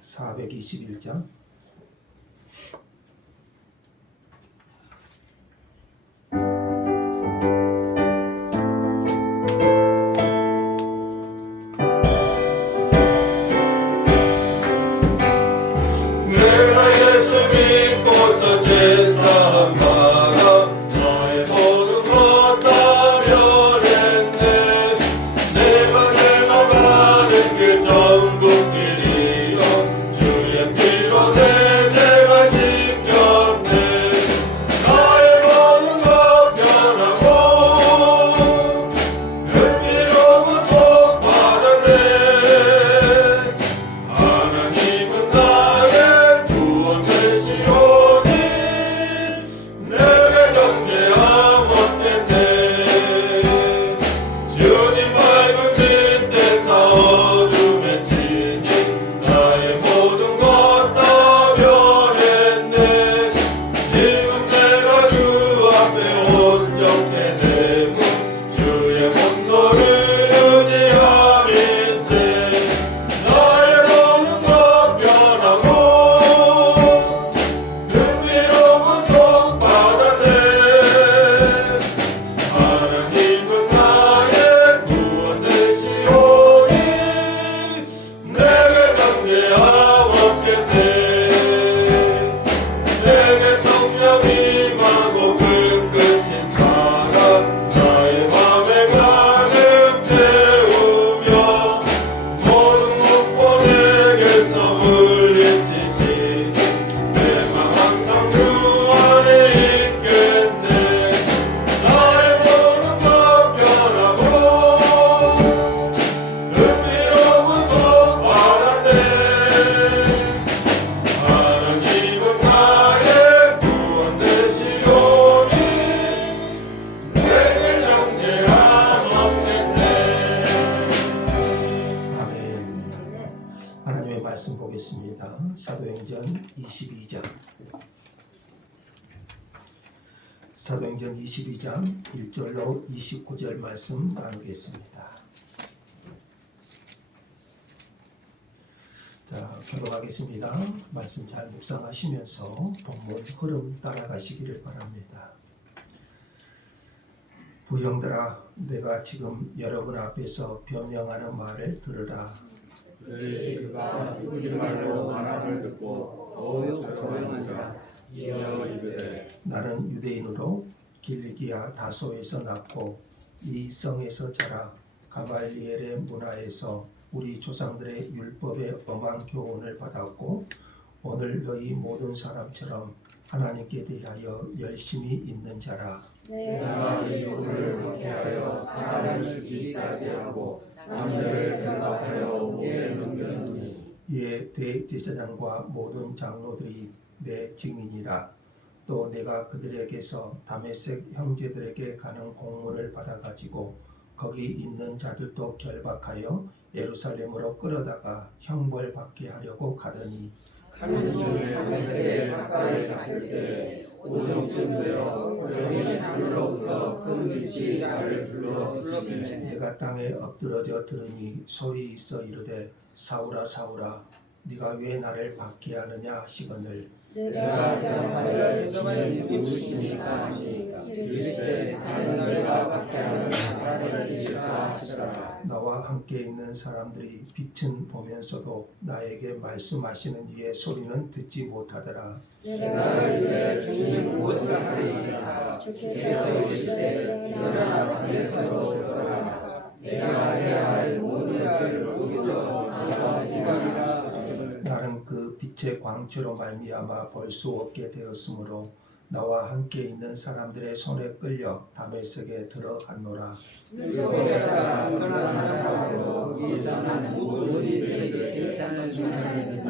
421장 내가 예수 믿고서 제사함 받아 나의 모든 것 다 변했네. 내가 행하는 길 전부 길이요 주의 피로 내 죄가 씻겼네. 나의 모든 것 변하고 그 피로 구속받았네. 하나님은 나의 구원 되시오니 내게 정죄함 없겠네. 주님 밝은 빛 대사 어둠에 지니 나의 모든 것 다 변했네. 지금 내가 주 앞에 온전케 되고 주의 분노를 의지함일세. 나의 모든 것 변하고 그 피로 구속받았네. 하나님은 나의 구원 되시오니 내게 정죄함 없겠네. 내게 성령 임하고 끝끝인 사랑 나의 맘에 가득 채우며 모든 목보 내게서 물리치시니 내가 항상 주 안에 있겠네. 나의 모든 것 변하고 그 피로 구속받았네. 하나님은 나의 구원 되시오니 내게 정죄함 없겠네. 아멘. 하나님의 말씀 보겠습니다. 사도행전 22장 사도행전 22장 1절로 29절 말씀 나누겠습니다. 자, 교독하겠습니다. 말씀 잘 묵상하시면서 본문 흐름 따라가시기를 바랍니다. 부형들아, 내가 지금 여러분 앞에서 변명하는 말을 들으라. 그가 히브리 말로 말함을 듣고 더욱 조용하자. 이어 이르되 나는 유대인으로 길리기아 다소에서 낳고 이 성에서 자라 가말리엘의 문화에서 우리 조상들의 율법의 엄한 교훈을 받았고 오늘 너희 모든 사람처럼 하나님께 대하여 열심히 있는 자라. 내가 이 복음을 박해하여 사람을 죽이기까지 하고 남들을 결박하여 옥에 넘겼으니 이에 대제사장과 모든 장로들이 내 증인이라. 또 내가 그들에게서 다메섹 형제들에게 가는 공문을 받아가지고 거기 있는 자들도 결박하여 예루살렘으로 끌어다가 형벌받게 하려고 가더니 가는 중에 다메섹에 가까이 갔을 때 오정쯤 되어 영이 하늘로부터 큰 빛이 나를 불러주시매 내가 땅에 엎드러져 들으니 소리 있어 이르되 사울아 사울아 네가 왜 나를 박해하느냐 하시거늘 내가 대답하여 주님 누구시니까 하니 이르시되 나는 내가 박해하는 사자이시라 하시더라. 나와 함께 있는 사람들이 빛은 보면서도 나에게 말씀하시는 이의 소리는 듣지 못하더라. 내가 이르되 주님 무엇을 하리이까 주께서 이르시되 일어나 밤에서로 들어가라. 내가 해야 할 모든 것을 거기서 조사하리라. 나는 그 빛의 광채로 말미암아 볼 수 없게 되었으므로 나와 함께 있는 사람들의 손에 끌려 다메섹에 들어갔노라. 내가 그러한 사람으로 거기서 사는 모든 이들에게 일단은 중하는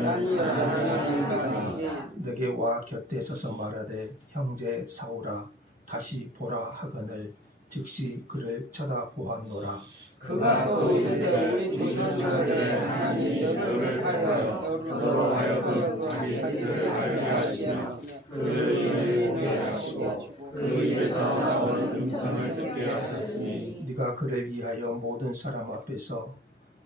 하나님이니까 내게 와 곁에 서서 말하되 형제 사울아 다시 보라 하거늘 즉시 그를 쳐다보았노라. 그가 또 이르되 우리 조상들의 하나님 여호와를 하여 서로 하여금 자기 뜻을 알게 하시며 그를 이를 보게 하시고 그 입에서 나오는 음성을 듣게 하셨으니 네가 그를 위하여 모든 사람 앞에서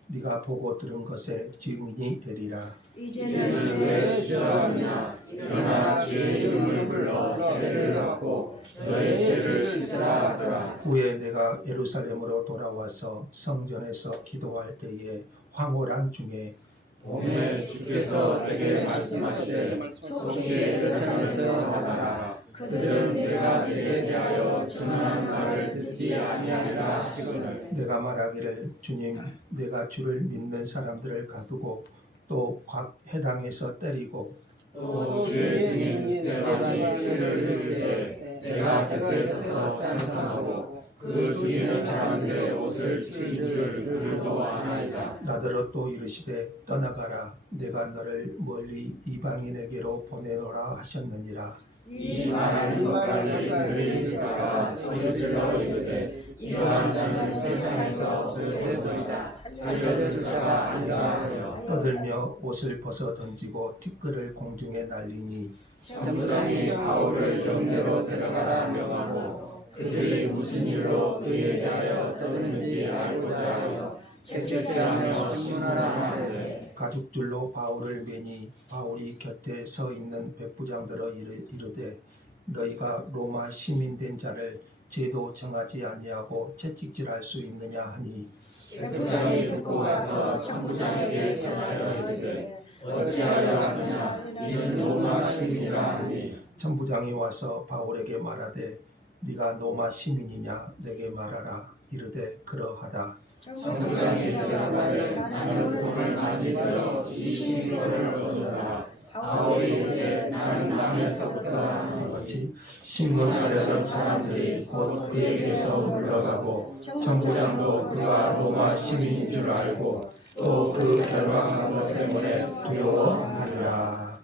네가 보고 들은 것에 증인이 되리라. 이제는 왜 주저하느냐 일어나 주의 이름을 불러 세례를 받고 너의 죄를 씻으라 하더라. 후에 내가 예루살렘으로 돌아와서 성전에서 기도할 때에 황홀한 중에 봄에 주께서 내게 말씀하시되 속히 베들레헴에서 나가라. 그들은 내가 네게 대하여 전하는 말을 듣지 아니하리라 하시거늘 내가 말하기를 주님 내가 주를 믿는 사람들을 가두고 또 각 해당에서 때리고 또 주의 증인 스데반의 피를 흘릴 때 내가 곁에 서서 찬송하고 그 죽이는 사람들의 옷을 칠 줄 그들도 아나이다. 나더러 또 이르시되 떠나가라 내가 너를 멀리 이방인에게로 보내노라 하셨느니라. 이 말하는 것까지 그들이 듣다가 소리질러 이르되 이러한 자는 세상에서 없어졌도다. 살려줄 자가 아니라 하여 떠들며 옷을 벗어 던지고 티끌을 공중에 날리니 천부장이 바울을 영내로 데려가라 명하고 그들이 무슨 일로 그에 대하여 떠드는지 알고자 하여 채찍질하며 신문하라 하되 가죽줄로 바울을 매니 바울이 곁에 서 있는 백부장들어 이르되 너희가 로마 시민된 자를 제도 정하지 아니하고 채찍질할 수 있느냐 하니 백부장이 듣고 가서 천부장에게 전하여 이르되 어찌하여 하느냐 이는 로마 시민이라 하니 천부장이 와서 바울에게 말하되 네가 로마 시민이냐 내게 말하라. 이르되 그러하다. 천부장이 대답하되 나는 돈을 많이 들여 20위로를 얻으라. 바울이 이르되 나는 남에서부터 하노니 같이 신문하려던 사람들이 곧 그에게서 물러가고 천부장도 그가 로마 시민인 줄 알고 또 그 결박한 것 때문에 두려워하니라.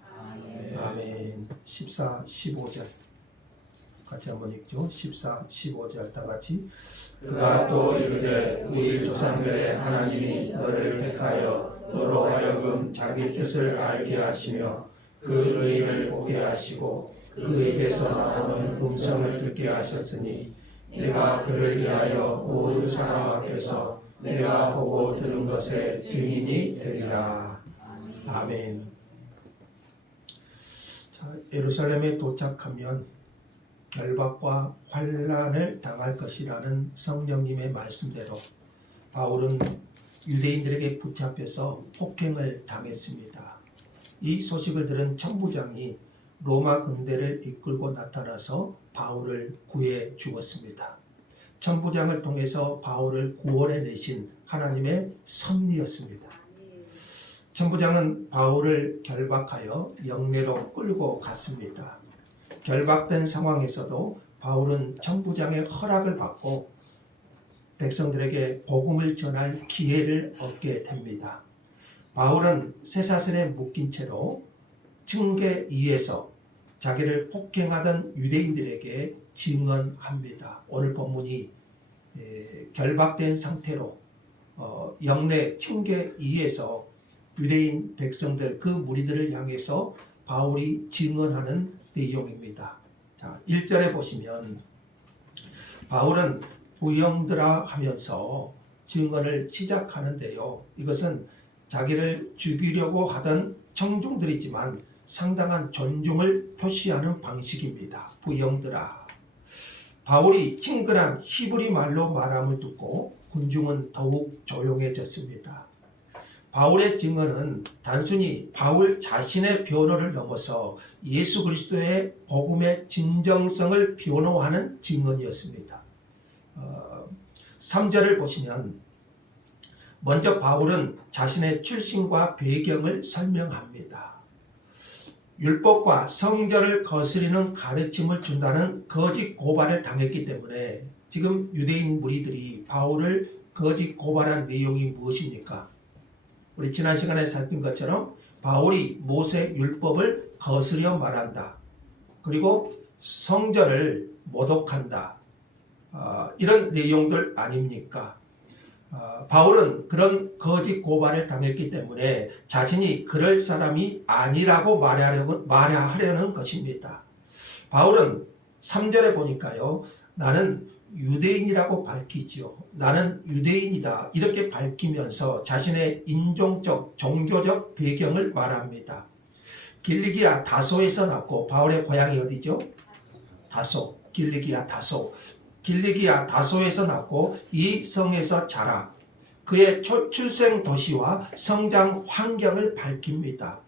아멘. 14, 15절 같이 한번 읽죠. 14, 15절 다 같이 그가 또 이르되 우리 조상들의 하나님이 너를 택하여 너로 하여금 자기 뜻을 알게 하시며 그 의인을 보게 하시고 그 입에서 나오는 음성을 듣게 하셨으니 내가 그를 위하여 모든 사람 앞에서 내가 보고 들은 것에 증인이 되리라. 아멘. 자, 예루살렘에 도착하면 결박과 환난을 당할 것이라는 성령님의 말씀대로 바울은 유대인들에게 붙잡혀서 폭행을 당했습니다. 이 소식을 들은 천부장이 로마 군대를 이끌고 나타나서 바울을 구해 주었습니다. 천부장을 통해서 바울을 구원해 내신 하나님의 섭리였습니다. 천부장은 바울을 결박하여 영내로 끌고 갔습니다. 결박된 상황에서도 바울은 천부장의 허락을 받고 백성들에게 복음을 전할 기회를 얻게 됩니다. 바울은 쇠사슬에 묶인 채로 층계위에서 자기를 폭행하던 유대인들에게 증언합니다. 오늘 본문이 결박된 상태로 영내 층계위에서 유대인 백성들 그 무리들을 향해서 바울이 증언하는 내용입니다. 자, 1절에 보시면 바울은 부형들아 하면서 증언을 시작하는데요. 이것은 자기를 죽이려고 하던 청중들이지만 상당한 존중을 표시하는 방식입니다. 부형들아. 바울이 친근한 히브리 말로 말함을 듣고 군중은 더욱 조용해졌습니다. 바울의 증언은 단순히 바울 자신의 변호를 넘어서 예수 그리스도의 복음의 진정성을 변호하는 증언이었습니다. 3절을 보시면 먼저 바울은 자신의 출신과 배경을 설명합니다. 율법과 성전을 거스리는 가르침을 준다는 거짓 고발을 당했기 때문에 지금 유대인 무리들이 바울을 거짓 고발한 내용이 무엇입니까? 우리 지난 시간에 살핀 것처럼 바울이 모세 율법을 거스려 말한다. 그리고 성전을 모독한다. 이런 내용들 아닙니까? 바울은 그런 거짓 고발을 당했기 때문에 자신이 그럴 사람이 아니라고 말하려는 것입니다. 바울은 3절에 보니까요. 나는 유대인이라고 밝히지요. 나는 유대인이다. 이렇게 밝히면서 자신의 인종적, 종교적 배경을 말합니다. 길리기아 다소에서 났고, 바울의 고향이 어디죠? 다소. 길리기아 다소. 길리기아 다소에서 났고 이 성에서 자라 그의 출생 도시와 성장 환경을 밝힙니다.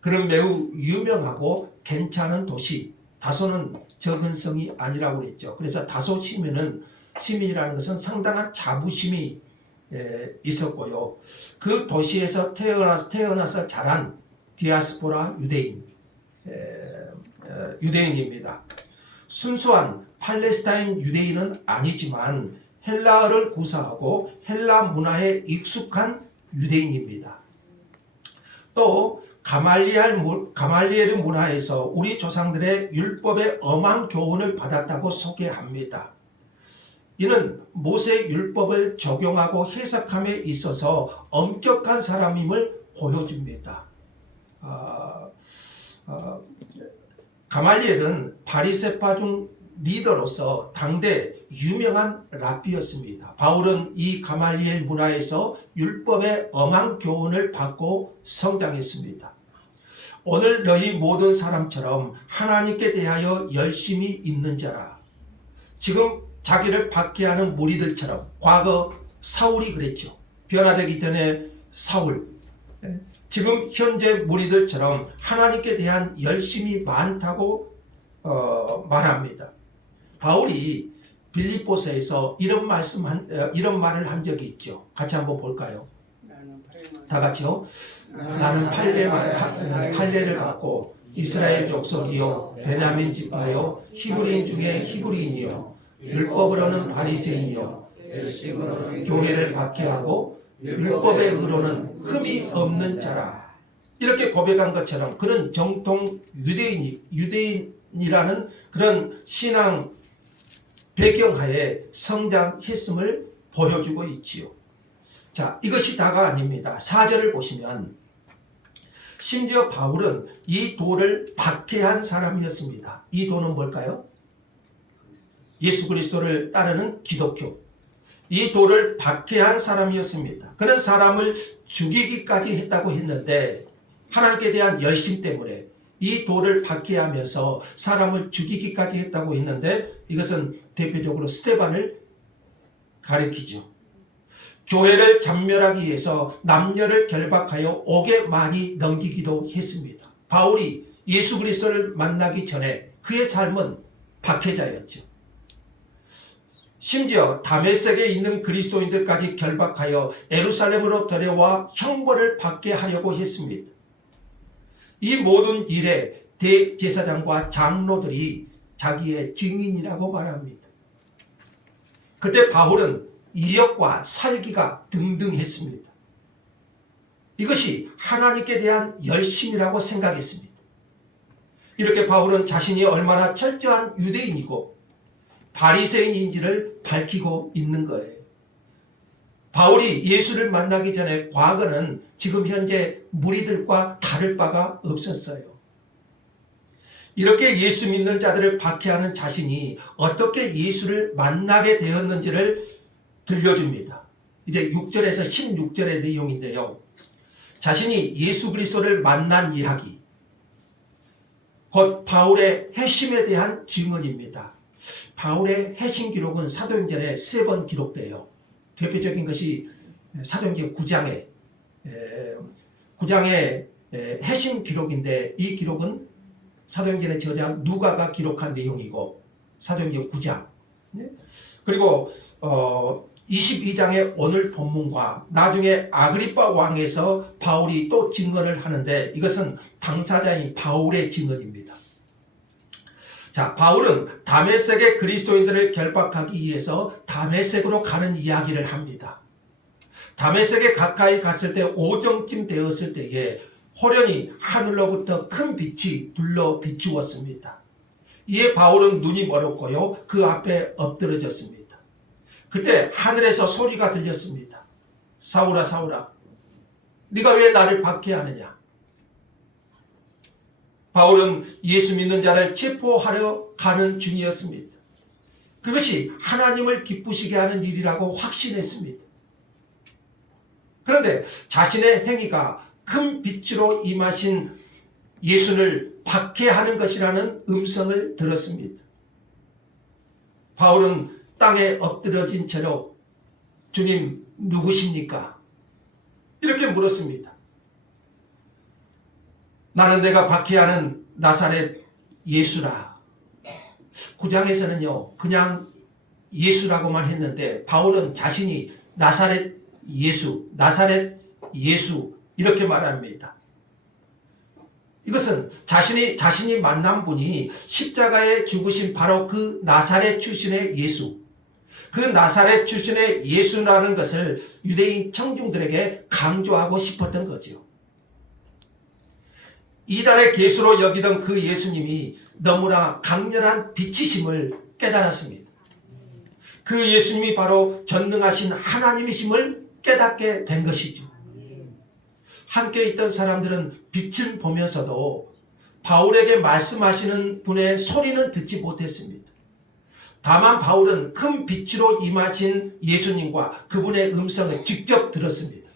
그는 매우 유명하고 괜찮은 도시. 다소는 적은 성이 아니라고 그랬죠. 그래서 다소 시민이라는 것은 상당한 자부심이 있었고요. 그 도시에서 태어나서 자란 디아스포라 유대인입니다. 순수한 팔레스타인 유대인은 아니지만 헬라어를 구사하고 헬라 문화에 익숙한 유대인입니다. 또 가말리엘 문화에서 우리 조상들의 율법의 엄한 교훈을 받았다고 소개합니다. 이는 모세 율법을 적용하고 해석함에 있어서 엄격한 사람임을 보여줍니다. 가말리엘은 바리새파 중 리더로서 당대 유명한 랍비였습니다. 바울은 이 가말리엘 문화에서 율법의 엄한 교훈을 받고 성장했습니다. 오늘 너희 모든 사람처럼 하나님께 대하여 열심히 있는 자라. 지금 자기를 박해하는 무리들처럼, 과거 사울이 그랬죠. 변화되기 전에 사울. 지금 현재 무리들처럼 하나님께 대한 열심이 많다고 말합니다. 바울이 빌립보서에서 이런 말을 한 적이 있죠. 같이 한번 볼까요? 다 같이요. 나는 판례를 받고 이스라엘 족속이요 베냐민 지파요 히브리인 중에 히브리인이요 율법으로는 바리새인이요 교회를 박해하고 율법의 의로는 흠이 없는 자라. 이렇게 고백한 것처럼 그는 정통 유대인이라는 그런 신앙 배경하에 성장했음을 보여주고 있지요. 자, 이것이 다가 아닙니다. 4절을 보시면 심지어 바울은 이 도를 박해한 사람이었습니다. 이 도는 뭘까요? 예수 그리스도를 따르는 기독교. 이 도를 박해한 사람이었습니다. 그는 사람을 죽이기까지 했다고 했는데 하나님께 대한 열심 때문에 이 도를 박해하면서 사람을 죽이기까지 했다고 했는데 이것은 대표적으로 스데반을 가리키죠. 교회를 잔멸하기 위해서 남녀를 결박하여 옥에 많이 넘기기도 했습니다. 바울이 예수 그리스도를 만나기 전에 그의 삶은 박해자였죠. 심지어 다메섹에 있는 그리스도인들까지 결박하여 예루살렘으로 데려와 형벌을 받게 하려고 했습니다. 이 모든 일에 대제사장과 장로들이 자기의 증인이라고 말합니다. 그때 바울은 이역과 살기가 등등했습니다. 이것이 하나님께 대한 열심이라고 생각했습니다. 이렇게 바울은 자신이 얼마나 철저한 유대인이고 바리새인인지를 밝히고 있는 거예요. 바울이 예수를 만나기 전에 과거는 지금 현재 무리들과 다를 바가 없었어요. 이렇게 예수 믿는 자들을 박해하는 자신이 어떻게 예수를 만나게 되었는지를 들려줍니다. 이제 6절에서 16절의 내용인데요. 자신이 예수 그리스도를 만난 이야기, 곧 바울의 회심에 대한 증언입니다. 바울의 회심 기록은 사도행전에 3번 기록돼요. 대표적인 것이 사도행전 9장의 회심 기록인데 이 기록은 사도행전의 저자 누가가 기록한 내용이고 사도행전 9장 그리고 22장의 오늘 본문과 나중에 아그리빠 왕에서 바울이 또 증언을 하는데 이것은 당사자인 바울의 증언입니다. 자, 바울은 다메섹의 그리스도인들을 결박하기 위해서 다메섹으로 가는 이야기를 합니다. 다메섹에 가까이 갔을 때 오정쯤 되었을 때에 호련히 하늘로부터 큰 빛이 둘러 비추었습니다. 이에 바울은 눈이 멀었고요. 그 앞에 엎드러졌습니다. 그때 하늘에서 소리가 들렸습니다. 사울아 사울아 네가 왜 나를 박해하느냐. 바울은 예수 믿는 자를 체포하려 가는 중이었습니다. 그것이 하나님을 기쁘시게 하는 일이라고 확신했습니다. 그런데 자신의 행위가 큰 빛으로 임하신 예수를 박해하는 것이라는 음성을 들었습니다. 바울은 땅에 엎드러진 채로 주님 누구십니까? 이렇게 물었습니다. 나는 내가 박해하는 나사렛 예수라. 9장에서는요 그냥 예수라고만 했는데 바울은 자신이 나사렛 예수 이렇게 말합니다. 이것은 자신이 만난 분이 십자가에 죽으신 바로 그 나사렛 출신의 예수, 그 나사렛 출신의 예수라는 것을 유대인 청중들에게 강조하고 싶었던 거죠. 이달의 계수로 여기던 그 예수님이 너무나 강렬한 빛이심을 깨달았습니다. 그 예수님이 바로 전능하신 하나님이심을 깨닫게 된 것이죠. 함께 있던 사람들은 빛을 보면서도 바울에게 말씀하시는 분의 소리는 듣지 못했습니다. 다만 바울은 큰 빛으로 임하신 예수님과 그분의 음성을 직접 들었습니다.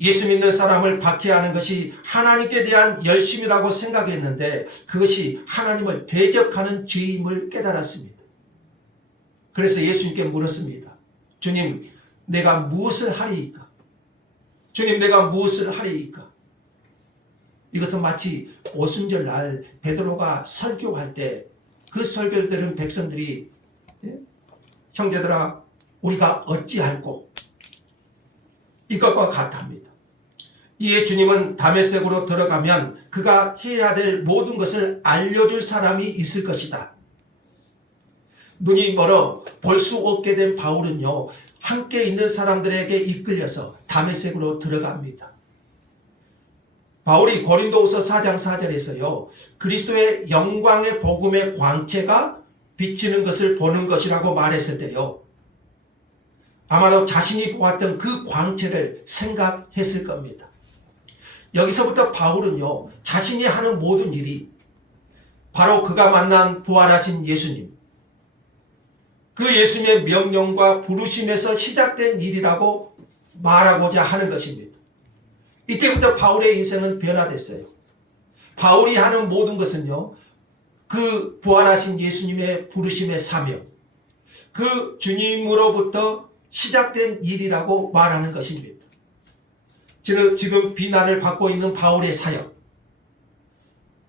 예수 믿는 사람을 박해하는 것이 하나님께 대한 열심이라고 생각했는데 그것이 하나님을 대적하는 죄임을 깨달았습니다. 그래서 예수님께 물었습니다. 주님, 내가 무엇을 하리이까? 주님, 내가 무엇을 하리이까? 이것은 마치 오순절 날 베드로가 설교할 때 그 설교를 들은 백성들이 형제들아 우리가 어찌할꼬? 이것과 같답니다. 이에 주님은 다메섹으로 들어가면 그가 해야 될 모든 것을 알려줄 사람이 있을 것이다. 눈이 멀어 볼 수 없게 된 바울은요 함께 있는 사람들에게 이끌려서 다메섹으로 들어갑니다. 바울이 고린도후서 4장 4절에서요 그리스도의 영광의 복음의 광채가 비치는 것을 보는 것이라고 말했을 때요 아마도 자신이 보았던 그 광채를 생각했을 겁니다. 여기서부터 바울은요 자신이 하는 모든 일이 바로 그가 만난 부활하신 예수님, 그 예수님의 명령과 부르심에서 시작된 일이라고 말하고자 하는 것입니다. 이때부터 바울의 인생은 변화됐어요. 바울이 하는 모든 것은요 그 부활하신 예수님의 부르심의 사명, 그 주님으로부터 시작된 일이라고 말하는 것입니다. 지금 비난을 받고 있는 바울의 사역,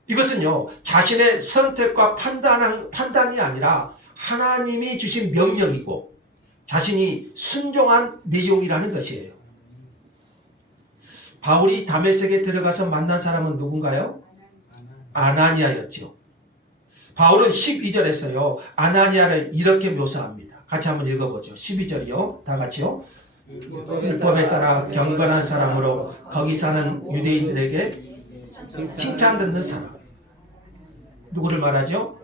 이것은요 자신의 선택과 판단이 아니라 하나님이 주신 명령이고 자신이 순종한 내용이라는 것이에요. 바울이 다메섹에 들어가서 만난 사람은 누군가요? 아나니아였죠. 바울은 12절에서요 아나니아를 이렇게 묘사합니다. 같이 한번 읽어보죠. 12절이요. 다 같이요. 율법에 따라 경건한 사람으로 거기 사는 유대인들에게 칭찬 듣는 사람. 누구를 말하죠?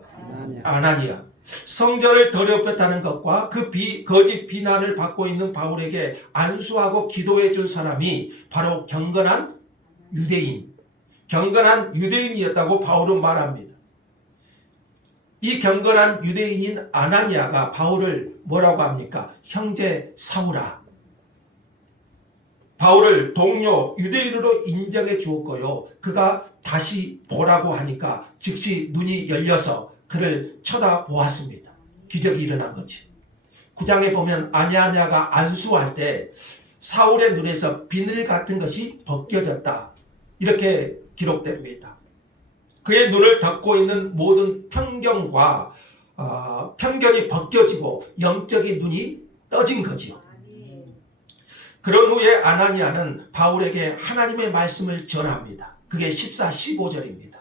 아나니아. 성전을 더럽혔다는 것과 그 거짓 비난을 받고 있는 바울에게 안수하고 기도해 준 사람이 바로 경건한 유대인이었다고 바울은 말합니다. 이 경건한 유대인인 아나니아가 바울을 뭐라고 합니까? 형제 사울아. 바울을 동료 유대인으로 인정해 주었고요. 그가 다시 보라고 하니까 즉시 눈이 열려서 그를 쳐다보았습니다. 기적이 일어난 거지. 9장에 보면 아나니아가 안수할 때 사울의 눈에서 비늘 같은 것이 벗겨졌다. 이렇게 기록됩니다. 그의 눈을 덮고 있는 모든 편견이 벗겨지고 영적인 눈이 떠진 거지요. 그런 후에 아나니아는 바울에게 하나님의 말씀을 전합니다. 그게 14, 15절입니다.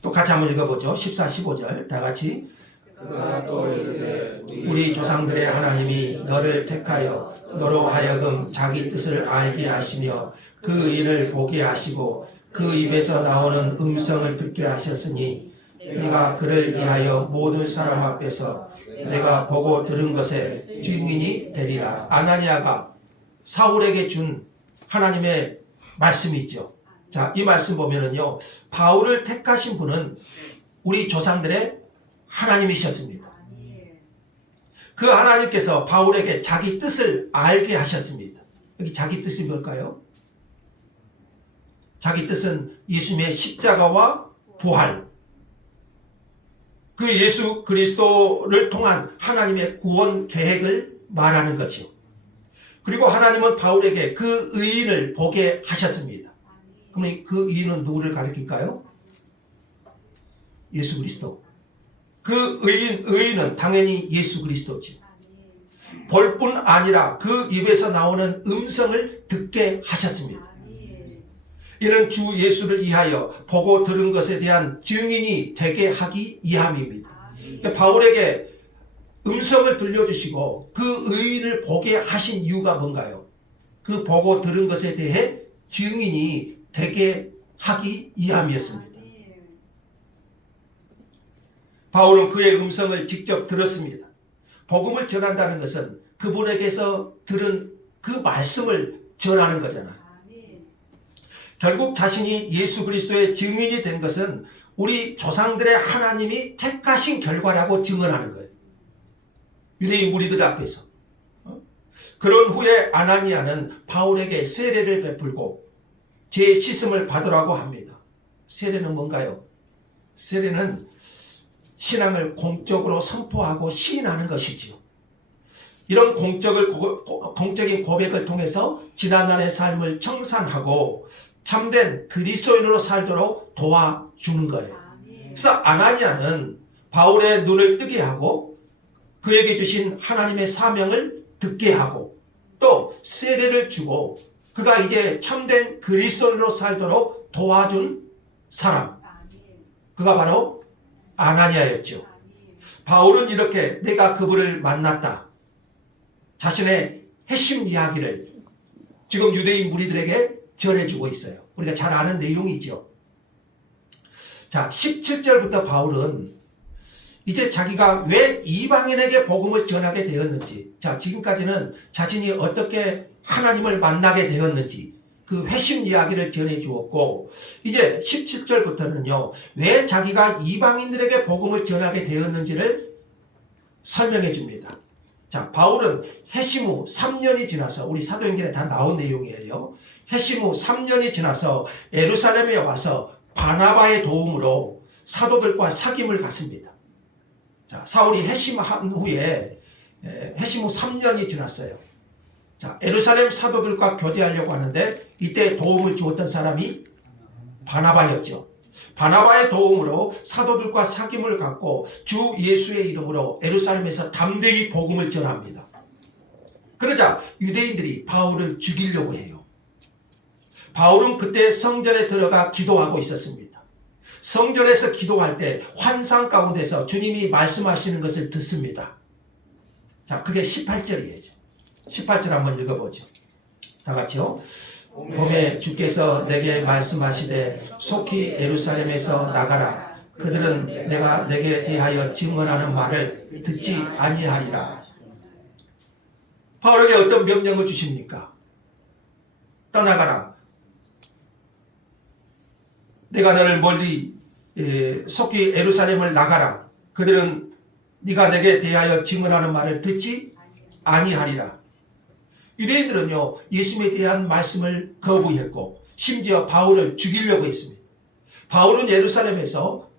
또 같이 한번 읽어보죠. 14, 15절 다 같이. 그가 또 이르되 우리 조상들의 하나님이 너를 택하여 너로 하여금 자기 뜻을 알게 하시며 그 일을 보게 하시고 그 입에서 나오는 음성을 듣게 하셨으니 네가 그를 위하여 모든 사람 앞에서 내가 보고 들은 것에 증인이 되리라. 아나니아가 사울에게 준 하나님의 말씀이 있죠. 자, 이 말씀 보면은요 바울을 택하신 분은 우리 조상들의 하나님이셨습니다. 그 하나님께서 바울에게 자기 뜻을 알게 하셨습니다. 여기 자기 뜻이 뭘까요? 자기 뜻은 예수님의 십자가와 부활, 그 예수 그리스도를 통한 하나님의 구원 계획을 말하는 거죠. 그리고 하나님은 바울에게 그 의인을 보게 하셨습니다. 그러면 그 의인은 누구를 가리킬까요? 예수 그리스도. 그 의인은 당연히 예수 그리스도죠. 볼 뿐 아니라 그 입에서 나오는 음성을 듣게 하셨습니다. 이는 주 예수를 위하여 보고 들은 것에 대한 증인이 되게 하기 위함입니다. 그러니까 바울에게 음성을 들려주시고 그 의인을 보게 하신 이유가 뭔가요? 그 보고 들은 것에 대해 증인이 되게 하기 위함이었습니다. 바울은 그의 음성을 직접 들었습니다. 복음을 전한다는 것은 그분에게서 들은 그 말씀을 전하는 거잖아요. 결국 자신이 예수 그리스도의 증인이 된 것은 우리 조상들의 하나님이 택하신 결과라고 증언하는 거예요. 유대인 무리들 앞에서. 그런 후에 아나니아는 바울에게 세례를 베풀고 제 씻음을 받으라고 합니다. 세례는 뭔가요? 세례는 신앙을 공적으로 선포하고 시인하는 것이지요. 이런 공적인 고백을 통해서 지난날의 삶을 청산하고 참된 그리스도인으로 살도록 도와주는 거예요. 그래서 아나니아는 바울의 눈을 뜨게 하고 그에게 주신 하나님의 사명을 듣게 하고 또 세례를 주고 그가 이제 참된 그리스도인으로 살도록 도와준 사람, 그가 바로 아나니아였죠. 바울은 이렇게 내가 그분을 만났다, 자신의 핵심 이야기를 지금 유대인 무리들에게 전해주고 있어요. 우리가 잘 아는 내용이죠. 자, 17절부터 바울은 이제 자기가 왜 이방인에게 복음을 전하게 되었는지, 자, 지금까지는 자신이 어떻게 하나님을 만나게 되었는지 그 회심 이야기를 전해 주었고, 이제 17절부터는요, 왜 자기가 이방인들에게 복음을 전하게 되었는지를 설명해 줍니다. 자, 바울은 회심 후 3년이 지나서, 우리 사도행전에 다 나온 내용이에요. 회심 후 3년이 지나서 예루살렘에 와서 바나바의 도움으로 사도들과 사귐을 갖습니다. 자, 사울이 회심한 후에 회심 후 3년이 지났어요. 자, 예루살렘 사도들과 교제하려고 하는데 이때 도움을 주었던 사람이 바나바였죠. 바나바의 도움으로 사도들과 사귐을 갖고 주 예수의 이름으로 예루살렘에서 담대히 복음을 전합니다. 그러자 유대인들이 바울을 죽이려고 해요. 바울은 그때 성전에 들어가 기도하고 있었습니다. 성전에서 기도할 때 환상 가운데서 주님이 말씀하시는 것을 듣습니다. 자, 그게 18절이에요. 18절 한번 읽어보죠. 다 같이요. 봄에 주께서 내게 말씀하시되 속히 예루살렘에서 나가라. 그들은 내가 내게 대하여 증언하는 말을 듣지 아니하리라. 바울에게 어떤 명령을 주십니까? 떠나가라. 내가 너를 멀리 속히 예루살렘을 나가라. 그들은 네가 내게 대하여 증언하는 말을 듣지 아니하리라. 유대인들은요, 예수님에 대한 말씀을 거부했고 심지어 바울을 죽이려고 했습니다. 바울은 예루살렘에서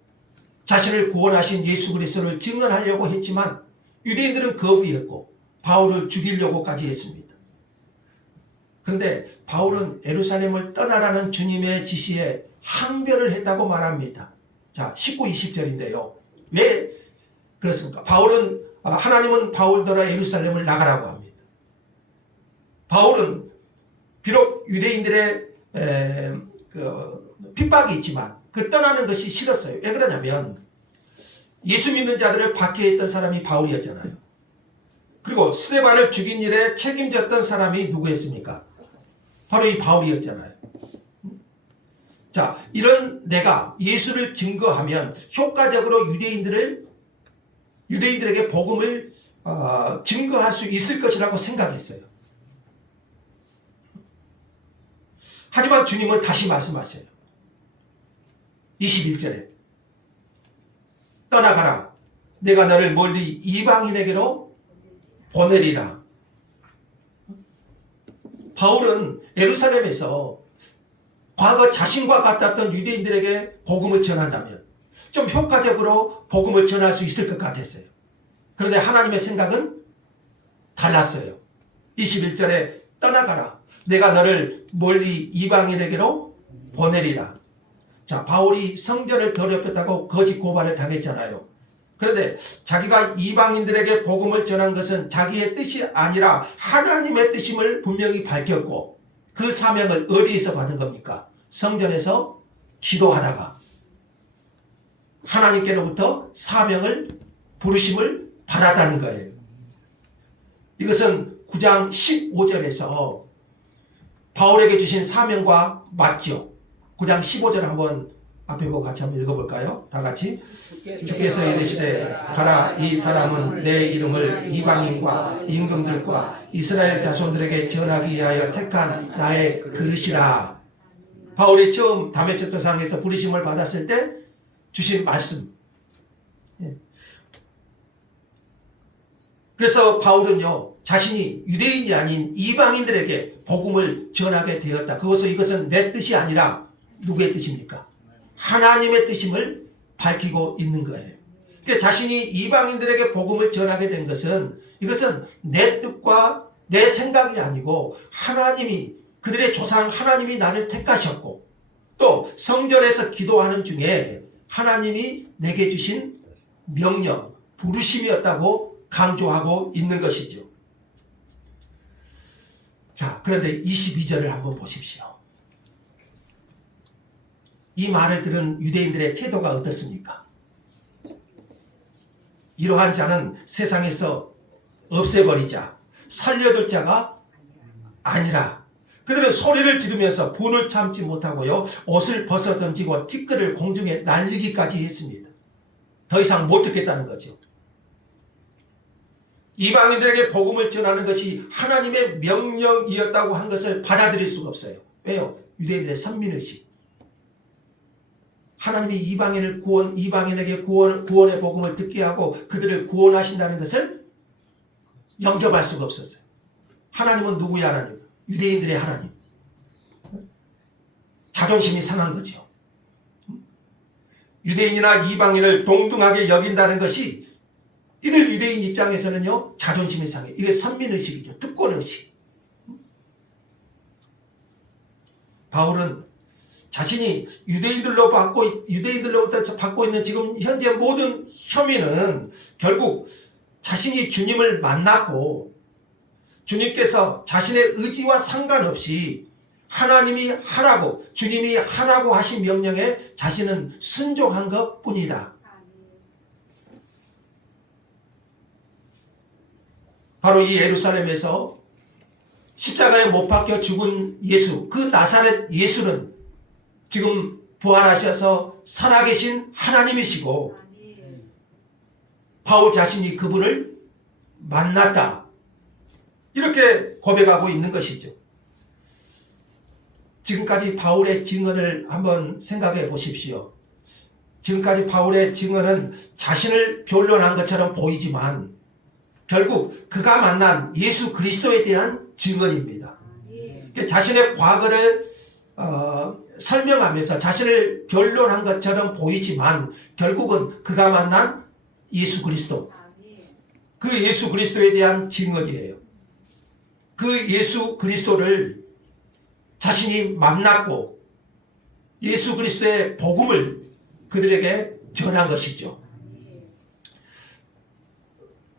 자신을 구원하신 예수 그리스도를 증언하려고 했지만 유대인들은 거부했고 바울을 죽이려고까지 했습니다. 그런데 바울은 예루살렘을 떠나라는 주님의 지시에 항변을 했다고 말합니다. 자, 19, 20절인데요. 왜 그렇습니까? 하나님은 바울더러 예루살렘을 나가라고 합니다. 바울은 비록 유대인들의 핍박이 있지만 그 떠나는 것이 싫었어요. 왜 그러냐면 예수 믿는 자들을 박해했던 사람이 바울이었잖아요. 그리고 스데반을 죽인 일에 책임졌던 사람이 누구였습니까? 바로 이 바울이었잖아요. 자, 이런 내가 예수를 증거하면 효과적으로 유대인들에게 복음을 증거할 수 있을 것이라고 생각했어요. 하지만 주님은 다시 말씀하셔요. 21절에 떠나가라. 내가 너를 멀리 이방인에게로 보내리라. 바울은 예루살렘에서 과거 자신과 같았던 유대인들에게 복음을 전한다면 좀 효과적으로 복음을 전할 수 있을 것 같았어요. 그런데 하나님의 생각은 달랐어요. 21절에 떠나가라. 내가 너를 멀리 이방인에게로 보내리라. 자, 바울이 성전을 더럽혔다고 거짓 고발을 당했잖아요. 그런데 자기가 이방인들에게 복음을 전한 것은 자기의 뜻이 아니라 하나님의 뜻임을 분명히 밝혔고 그 사명을 어디에서 받은 겁니까? 성전에서 기도하다가 하나님께로부터 사명을 부르심을 받았다는 거예요. 이것은 9장 15절에서 바울에게 주신 사명과 맞죠. 9장 15절 한번 앞에 보고 같이 한번 읽어볼까요? 다 같이. 주께서 이르시되 가라, 이 사람은 내 이름을 이방인과 임금들과 이스라엘 자손들에게 전하기 위하여 택한 나의 그릇이라. 바울이 처음 다메섹 도상에서 부르심을 받았을 때 주신 말씀. 그래서 바울은요, 자신이 유대인이 아닌 이방인들에게 복음을 전하게 되었다. 이것은 내 뜻이 아니라 누구의 뜻입니까? 하나님의 뜻임을 밝히고 있는 거예요. 그러니까 자신이 이방인들에게 복음을 전하게 된 것은 이것은 내 뜻과 내 생각이 아니고 하나님이, 그들의 조상 하나님이 나를 택하셨고 또 성전에서 기도하는 중에 하나님이 내게 주신 명령, 부르심이었다고 강조하고 있는 것이죠. 자, 그런데 22절을 한번 보십시오. 이 말을 들은 유대인들의 태도가 어떻습니까? 이러한 자는 세상에서 없애버리자, 살려둘 자가 아니라. 그들은 소리를 지르면서 분을 참지 못하고요, 옷을 벗어 던지고 티끌을 공중에 날리기까지 했습니다. 더 이상 못 듣겠다는 거죠. 이방인들에게 복음을 전하는 것이 하나님의 명령이었다고 한 것을 받아들일 수가 없어요. 왜요? 유대인들의 선민의식. 하나님이 이방인에게 구원의 복음을 듣게 하고 그들을 구원하신다는 것을 영접할 수가 없었어요. 하나님은 누구의 하나님? 유대인들의 하나님. 자존심이 상한 거죠. 유대인이나 이방인을 동등하게 여긴다는 것이 이들 유대인 입장에서는요, 자존심이 상해요. 이게 선민의식이죠. 특권의식. 바울은 자신이 유대인들로부터 받고 있는 지금 현재 모든 혐의는 결국 자신이 주님을 만났고 주님께서 자신의 의지와 상관없이 하나님이 하라고, 주님이 하라고 하신 명령에 자신은 순종한 것 뿐이다. 바로 이 예루살렘에서 십자가에 못 박혀 죽은 예수, 그 나사렛 예수는 지금 부활하셔서 살아계신 하나님이시고 바울 자신이 그분을 만났다, 이렇게 고백하고 있는 것이죠. 지금까지 바울의 증언을 한번 생각해 보십시오. 지금까지 바울의 증언은 자신을 변론한 것처럼 보이지만 결국 그가 만난 예수 그리스도에 대한 증언입니다. 자신의 과거를 설명하면서 자신을 변론한 것처럼 보이지만 결국은 그가 만난 예수 그리스도, 그 예수 그리스도에 대한 증언이에요. 그 예수 그리스도를 자신이 만났고 예수 그리스도의 복음을 그들에게 전한 것이죠.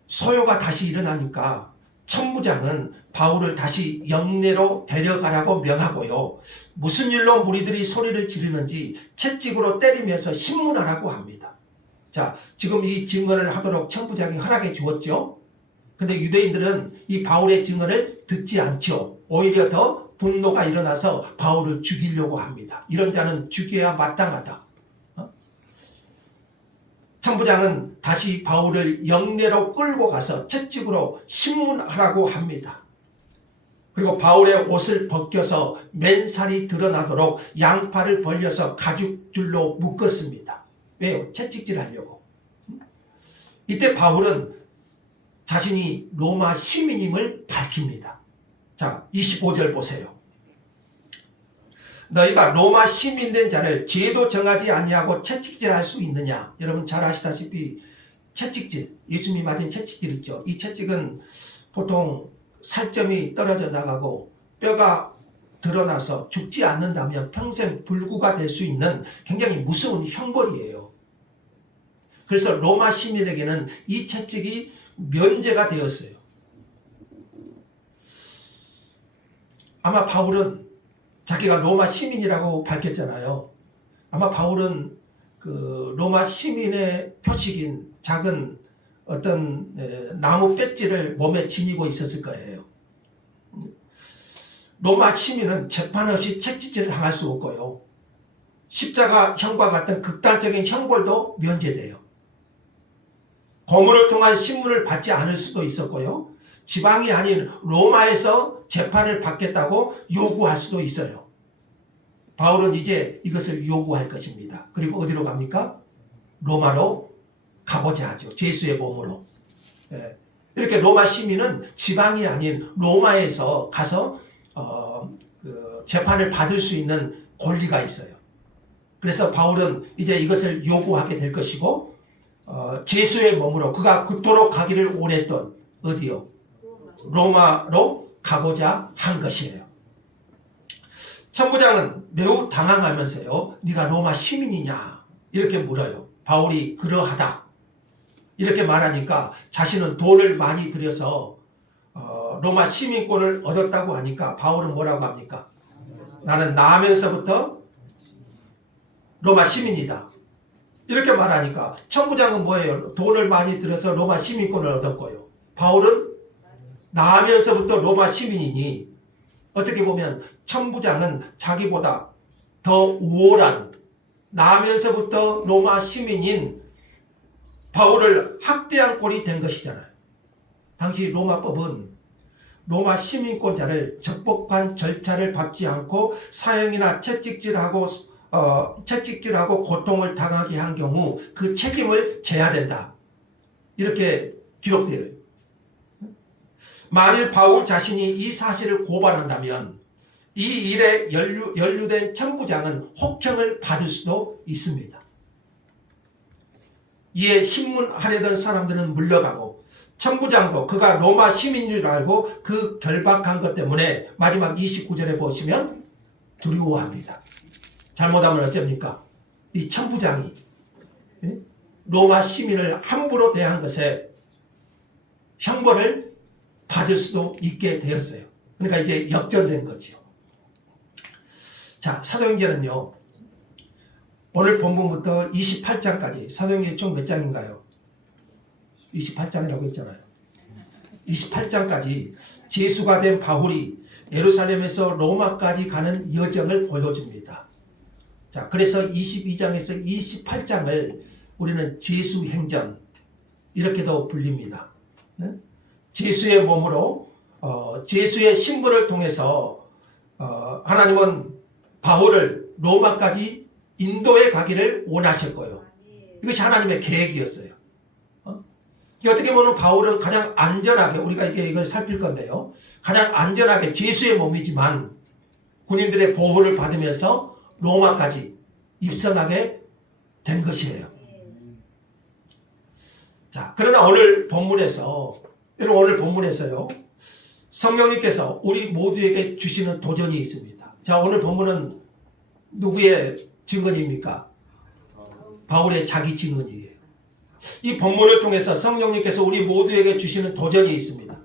소요가 다시 일어나니까 천부장은 바울을 다시 영내로 데려가라고 명하고요, 무슨 일로 무리들이 소리를 지르는지 채찍으로 때리면서 신문하라고 합니다. 자, 지금 이 증언을 하도록 천부장이 허락해 주었죠. 근데 유대인들은 이 바울의 증언을 듣지 않죠. 오히려 더 분노가 일어나서 바울을 죽이려고 합니다. 이런 자는 죽여야 마땅하다. 천부장은 다시 바울을 영내로 끌고 가서 채찍으로 신문하라고 합니다. 그리고 바울의 옷을 벗겨서 맨살이 드러나도록 양팔을 벌려서 가죽줄로 묶었습니다. 왜요? 채찍질 하려고. 이때 바울은 자신이 로마 시민임을 밝힙니다. 자, 25절 보세요. 너희가 로마 시민된 자를 죄도 정하지 아니하고 채찍질할 수 있느냐? 여러분 잘 아시다시피 채찍질, 예수님이 맞은 채찍질 있죠. 이 채찍은 보통 살점이 떨어져 나가고 뼈가 드러나서 죽지 않는다면 평생 불구가 될 수 있는 굉장히 무서운 형벌이에요. 그래서 로마 시민에게는 이 채찍이 면제가 되었어요. 아마 바울은 자기가 로마 시민이라고 밝혔잖아요. 아마 바울은 그 로마 시민의 표식인 작은 어떤 나무 배지를 몸에 지니고 있었을 거예요. 로마 시민은 재판 없이 채찍질을 당할 수 없고요. 십자가형과 같은 극단적인 형벌도 면제돼요. 고문을 통한 신문을 받지 않을 수도 있었고요. 지방이 아닌 로마에서 재판을 받겠다고 요구할 수도 있어요. 바울은 이제 이것을 요구할 것입니다. 그리고 어디로 갑니까? 로마로 가보자 하죠. 제수의 몸으로. 이렇게 로마 시민은 지방이 아닌 로마에서 가서 재판을 받을 수 있는 권리가 있어요. 그래서 바울은 이제 이것을 요구하게 될 것이고 제수의 몸으로 그가 그토록 가기를 원했던 어디요? 로마로 가고자 한 것이에요. 천부장은 매우 당황하면서요. 네가 로마 시민이냐? 이렇게 물어요. 바울이 그러하다. 이렇게 말하니까 자신은 돈을 많이 들여서 로마 시민권을 얻었다고 하니까 바울은 뭐라고 합니까? 나는 나면서부터 로마 시민이다. 이렇게 말하니까 천부장은 뭐예요? 돈을 많이 들여서 로마 시민권을 얻었고요. 바울은 나면서부터 로마 시민이니 어떻게 보면 천부장은 자기보다 더 우월한 나면서부터 로마 시민인 바울을 학대한 꼴이 된 것이잖아요. 당시 로마법은 로마 시민권자를 적법한 절차를 밟지 않고 사형이나 채찍질하고 고통을 당하게 한 경우 그 책임을 져야 된다. 이렇게 기록되어요. 만일 바울 자신이 이 사실을 고발한다면 이 일에 연루된 천부장은 혹형을 받을 수도 있습니다. 이에 신문하려던 사람들은 물러가고 천부장도 그가 로마 시민인 줄 알고 그 결박한 것 때문에 마지막 29절에 보시면 두려워합니다. 잘못하면 어쩝니까? 이 천부장이 로마 시민을 함부로 대한 것에 형벌을 받을 수도 있게 되었어요. 그러니까 이제 역전된 거죠. 자, 사도행전은요. 오늘 본문부터 28장까지 사도행전이 총 몇 장인가요? 28장이라고 했잖아요. 28장까지 제수가 된 바울이 예루살렘에서 로마까지 가는 여정을 보여줍니다. 자, 그래서 22장에서 28장을 우리는 제수행전 이렇게도 불립니다. 네? 제수의 몸으로 제수의 신분을 통해서 하나님은 바울을 로마까지 인도에 가기를 원하셨고요. 이것이 하나님의 계획이었어요. 어떻게 보면 바울은 가장 안전하게 우리가 이걸 살필 건데요. 가장 안전하게 제수의 몸이지만 군인들의 보호를 받으면서 로마까지 입성하게 된 것이에요. 자, 그러나 오늘 본문에서요. 성령님께서 우리 모두에게 주시는 도전이 있습니다. 자, 오늘 본문은 누구의 증언입니까? 바울의 자기 증언이에요. 이 본문을 통해서 성령님께서 우리 모두에게 주시는 도전이 있습니다.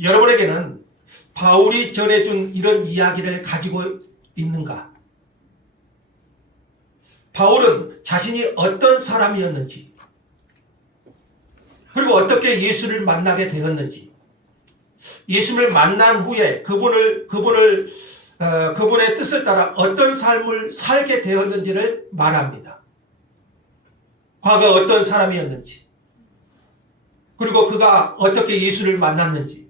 여러분에게는 바울이 전해준 이런 이야기를 가지고 있는가? 바울은 자신이 어떤 사람이었는지, 그리고 어떻게 예수를 만나게 되었는지, 예수를 만난 후에 그분의 뜻을 따라 어떤 삶을 살게 되었는지를 말합니다. 과거 어떤 사람이었는지, 그리고 그가 어떻게 예수를 만났는지,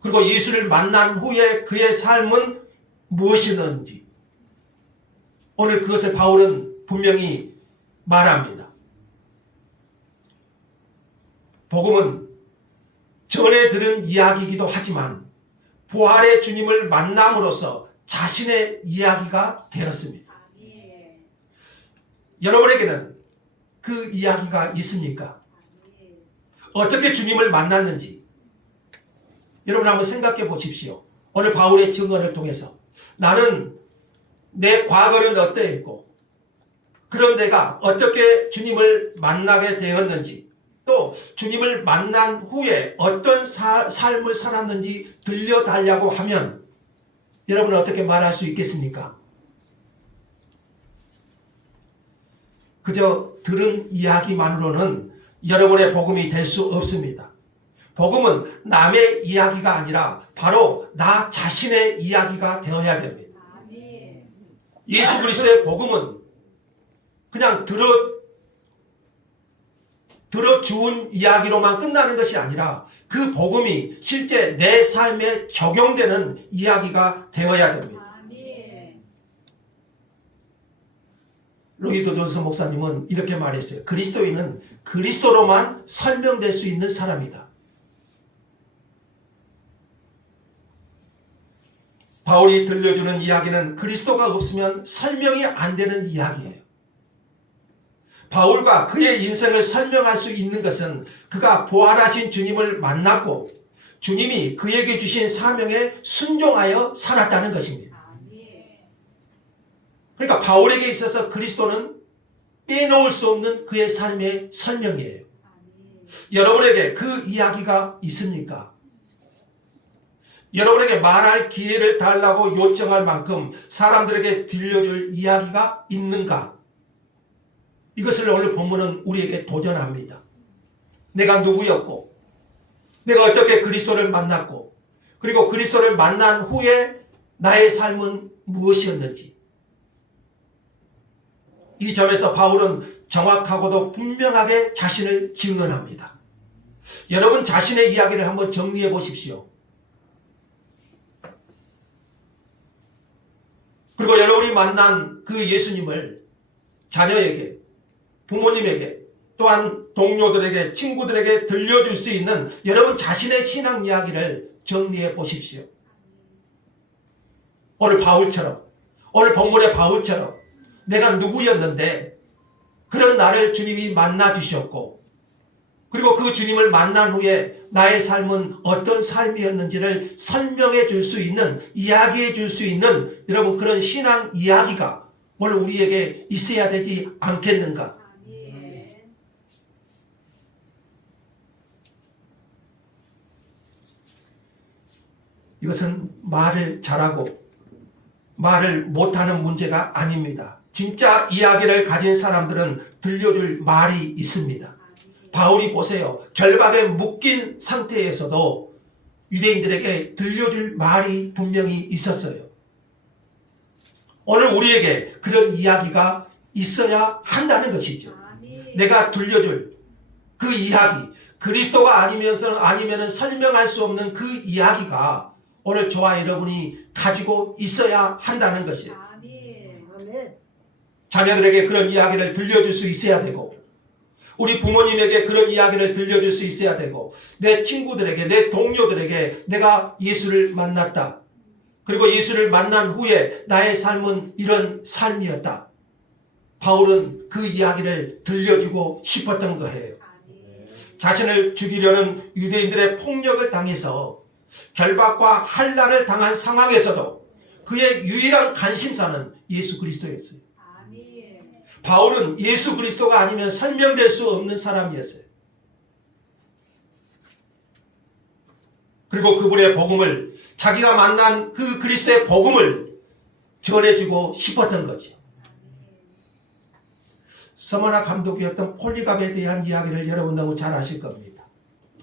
그리고 예수를 만난 후에 그의 삶은 무엇이었는지, 오늘 그것을 바울은 분명히 말합니다. 복음은 전에 들은 이야기이기도 하지만 부활의 주님을 만남으로써 자신의 이야기가 되었습니다. 여러분에게는 그 이야기가 있습니까? 어떻게 주님을 만났는지 여러분 한번 생각해 보십시오. 오늘 바울의 증언을 통해서 나는 내 과거는 어떠했고 그런 내가 어떻게 주님을 만나게 되었는지 또 주님을 만난 후에 어떤 삶을 살았는지 들려달라고 하면 여러분은 어떻게 말할 수 있겠습니까? 그저 들은 이야기만으로는 여러분의 복음이 될 수 없습니다. 복음은 남의 이야기가 아니라 바로 나 자신의 이야기가 되어야 됩니다. 예수 그리스도의 복음은 그냥 들어주운 이야기로만 끝나는 것이 아니라 그 복음이 실제 내 삶에 적용되는 이야기가 되어야 됩니다. 로이드 존스 목사님은 이렇게 말했어요. 그리스도인은 그리스도로만 설명될 수 있는 사람이다. 바울이 들려주는 이야기는 그리스도가 없으면 설명이 안 되는 이야기예요. 바울과 그의 인생을 설명할 수 있는 것은 그가 부활하신 주님을 만났고 주님이 그에게 주신 사명에 순종하여 살았다는 것입니다. 그러니까 바울에게 있어서 그리스도는 빼놓을 수 없는 그의 삶의 설명이에요. 여러분에게 그 이야기가 있습니까? 여러분에게 말할 기회를 달라고 요청할 만큼 사람들에게 들려줄 이야기가 있는가? 이것을 오늘 본문은 우리에게 도전합니다. 내가 누구였고 내가 어떻게 그리스도를 만났고 그리고 그리스도를 만난 후에 나의 삶은 무엇이었는지 이 점에서 바울은 정확하고도 분명하게 자신을 증언합니다. 여러분 자신의 이야기를 한번 정리해 보십시오. 그리고 여러분이 만난 그 예수님을 자녀에게, 부모님에게, 또한 동료들에게, 친구들에게 들려줄 수 있는 여러분 자신의 신앙 이야기를 정리해 보십시오. 오늘 바울처럼, 오늘 본문의 바울처럼 내가 누구였는데 그런 나를 주님이 만나 주셨고 그리고 그 주님을 만난 후에 나의 삶은 어떤 삶이었는지를 설명해 줄 수 있는, 이야기해 줄 수 있는 여러분 그런 신앙 이야기가 오늘 우리에게 있어야 되지 않겠는가? 이것은 말을 잘하고 말을 못하는 문제가 아닙니다. 진짜 이야기를 가진 사람들은 들려줄 말이 있습니다. 바울이 보세요. 결박에 묶인 상태에서도 유대인들에게 들려줄 말이 분명히 있었어요. 오늘 우리에게 그런 이야기가 있어야 한다는 것이죠. 내가 들려줄 그 이야기, 그리스도가 아니면은 설명할 수 없는 그 이야기가 오늘 저와 여러분이 가지고 있어야 한다는 것이에요. 자녀들에게 그런 이야기를 들려줄 수 있어야 되고 우리 부모님에게 그런 이야기를 들려줄 수 있어야 되고 내 친구들에게, 내 동료들에게 내가 예수를 만났다. 그리고 예수를 만난 후에 나의 삶은 이런 삶이었다. 바울은 그 이야기를 들려주고 싶었던 거예요. 자신을 죽이려는 유대인들의 폭력을 당해서 결박과 환난을 당한 상황에서도 그의 유일한 관심사는 예수 그리스도였어요. 바울은 예수 그리스도가 아니면 설명될 수 없는 사람이었어요. 그리고 그분의 복음을, 자기가 만난 그 그리스도의 복음을 전해주고 싶었던 거죠. 서머나 감독이었던 폴리갑에 대한 이야기를 여러분 너무 잘 아실 겁니다.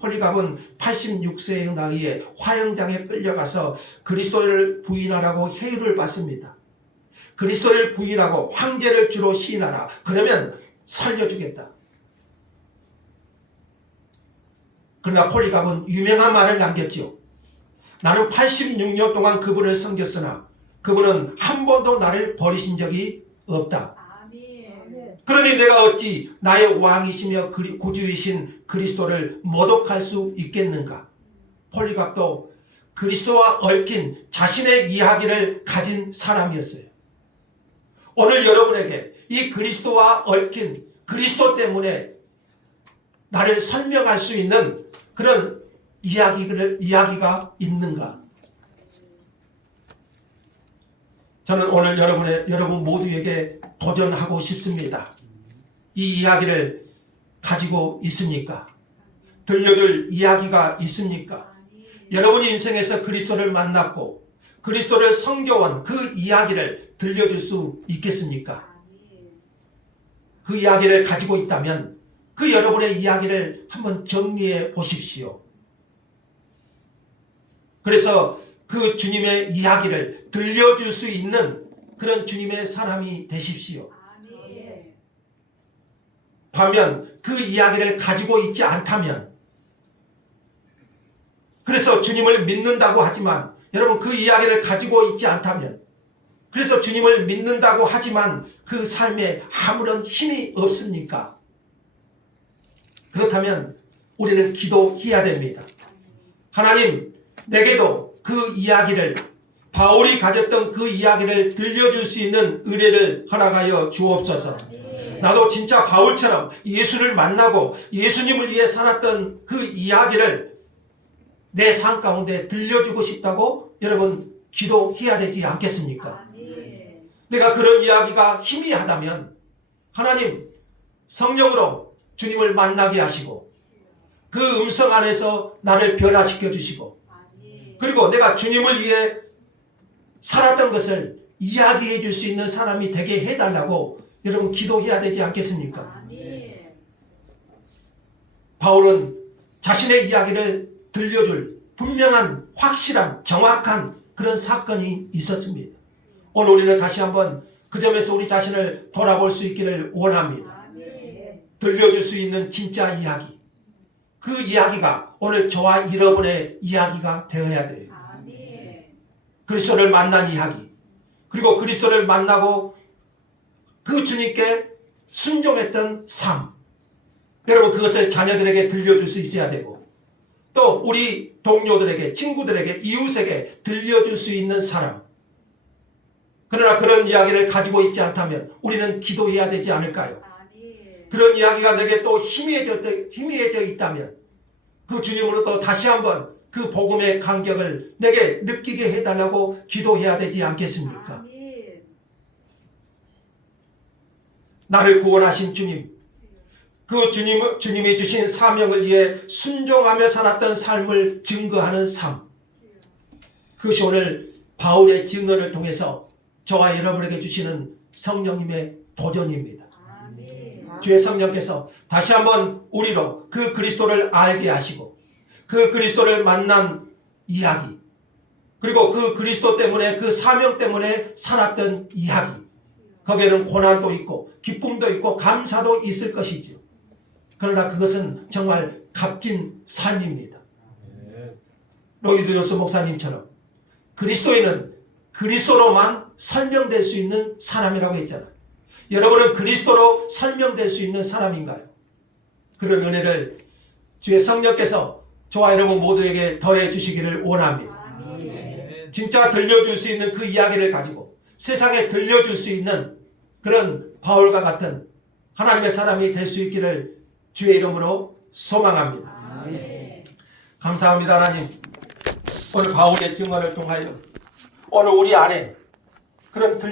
폴리갑은 86세의 나이에 화형장에 끌려가서 그리스도를 부인하라고 해유를 받습니다. 그리스도를 부인하고 황제를 주로 시인하라. 그러면 살려주겠다. 그러나 폴리갑은 유명한 말을 남겼지요. 나는 86년 동안 그분을 섬겼으나 그분은 한 번도 나를 버리신 적이 없다. 그러니 내가 어찌 나의 왕이시며 구주이신 그리스도를 모독할 수 있겠는가? 폴리갑도 그리스도와 얽힌 자신의 이야기를 가진 사람이었어요. 오늘 여러분에게 이 그리스도와 얽힌 그리스도 때문에 나를 설명할 수 있는 그런 이야기가 있는가? 저는 오늘 여러분 모두에게 도전하고 싶습니다. 이 이야기를 가지고 있습니까? 들려줄 이야기가 있습니까? 여러분이 인생에서 그리스도를 만났고 그리스도를 섬겨온 그 이야기를 들려줄 수 있겠습니까? 그 이야기를 가지고 있다면 그 여러분의 이야기를 한번 정리해 보십시오. 그래서 그 주님의 이야기를 들려줄 수 있는 그런 주님의 사람이 되십시오. 반면 그 이야기를 가지고 있지 않다면, 그래서 주님을 믿는다고 하지만 여러분 그 이야기를 가지고 있지 않다면, 그래서 주님을 믿는다고 하지만 그 삶에 아무런 힘이 없습니까? 그렇다면 우리는 기도해야 됩니다. 하나님, 내게도 그 이야기를, 바울이 가졌던 그 이야기를 들려줄 수 있는 은혜를 허락하여 주옵소서. 나도 진짜 바울처럼 예수를 만나고 예수님을 위해 살았던 그 이야기를 내 삶 가운데 들려주고 싶다고 여러분 기도해야 되지 않겠습니까? 내가 그런 이야기가 희미하다면 하나님 성령으로 주님을 만나게 하시고 그 음성 안에서 나를 변화시켜 주시고, 그리고 내가 주님을 위해 살았던 것을 이야기해 줄 수 있는 사람이 되게 해달라고 여러분 기도해야 되지 않겠습니까? 바울은 자신의 이야기를 들려줄 분명한 확실한 정확한 그런 사건이 있었습니다. 오늘 우리는 다시 한번 그 점에서 우리 자신을 돌아볼 수 있기를 원합니다. 들려줄 수 있는 진짜 이야기, 그 이야기가 오늘 저와 여러분의 이야기가 되어야 돼요. 그리스도를 만난 이야기, 그리고 그리스도를 만나고 그 주님께 순종했던 삶, 여러분 그것을 자녀들에게 들려줄 수 있어야 되고, 또 우리 동료들에게, 친구들에게, 이웃에게 들려줄 수 있는 사람. 그러나 그런 이야기를 가지고 있지 않다면 우리는 기도해야 되지 않을까요? 그런 이야기가 내게 또 희미해져 있다면 그 주님으로 또 다시 한번 그 복음의 감격을 내게 느끼게 해달라고 기도해야 되지 않겠습니까? 나를 구원하신 주님, 그 주님이 주신 사명을 위해 순종하며 살았던 삶을 증거하는 삶, 그것이 오늘 바울의 증언을 통해서 저와 여러분에게 주시는 성령님의 도전입니다. 주의 성령께서 다시 한번 우리로 그 그리스도를 알게 하시고 그 그리스도를 만난 이야기, 그리고 그 그리스도 때문에, 그 사명 때문에 살았던 이야기, 거기에는 고난도 있고 기쁨도 있고 감사도 있을 것이지요. 그러나 그것은 정말 값진 삶입니다. 로이드 요스 목사님처럼 그리스도인은 그리스도로만 설명될 수 있는 사람이라고 했잖아요. 여러분은 그리스도로 설명될 수 있는 사람인가요? 그런 은혜를 주의 성령께서 저와 여러분 모두에게 더해 주시기를 원합니다. 진짜 들려줄 수 있는 그 이야기를 가지고 세상에 들려줄 수 있는 그런 바울과 같은 하나님의 사람이 될 수 있기를 주의 이름으로 소망합니다. 감사합니다. 하나님, 오늘 바울의 증언을 통하여 오늘 우리 안에 그런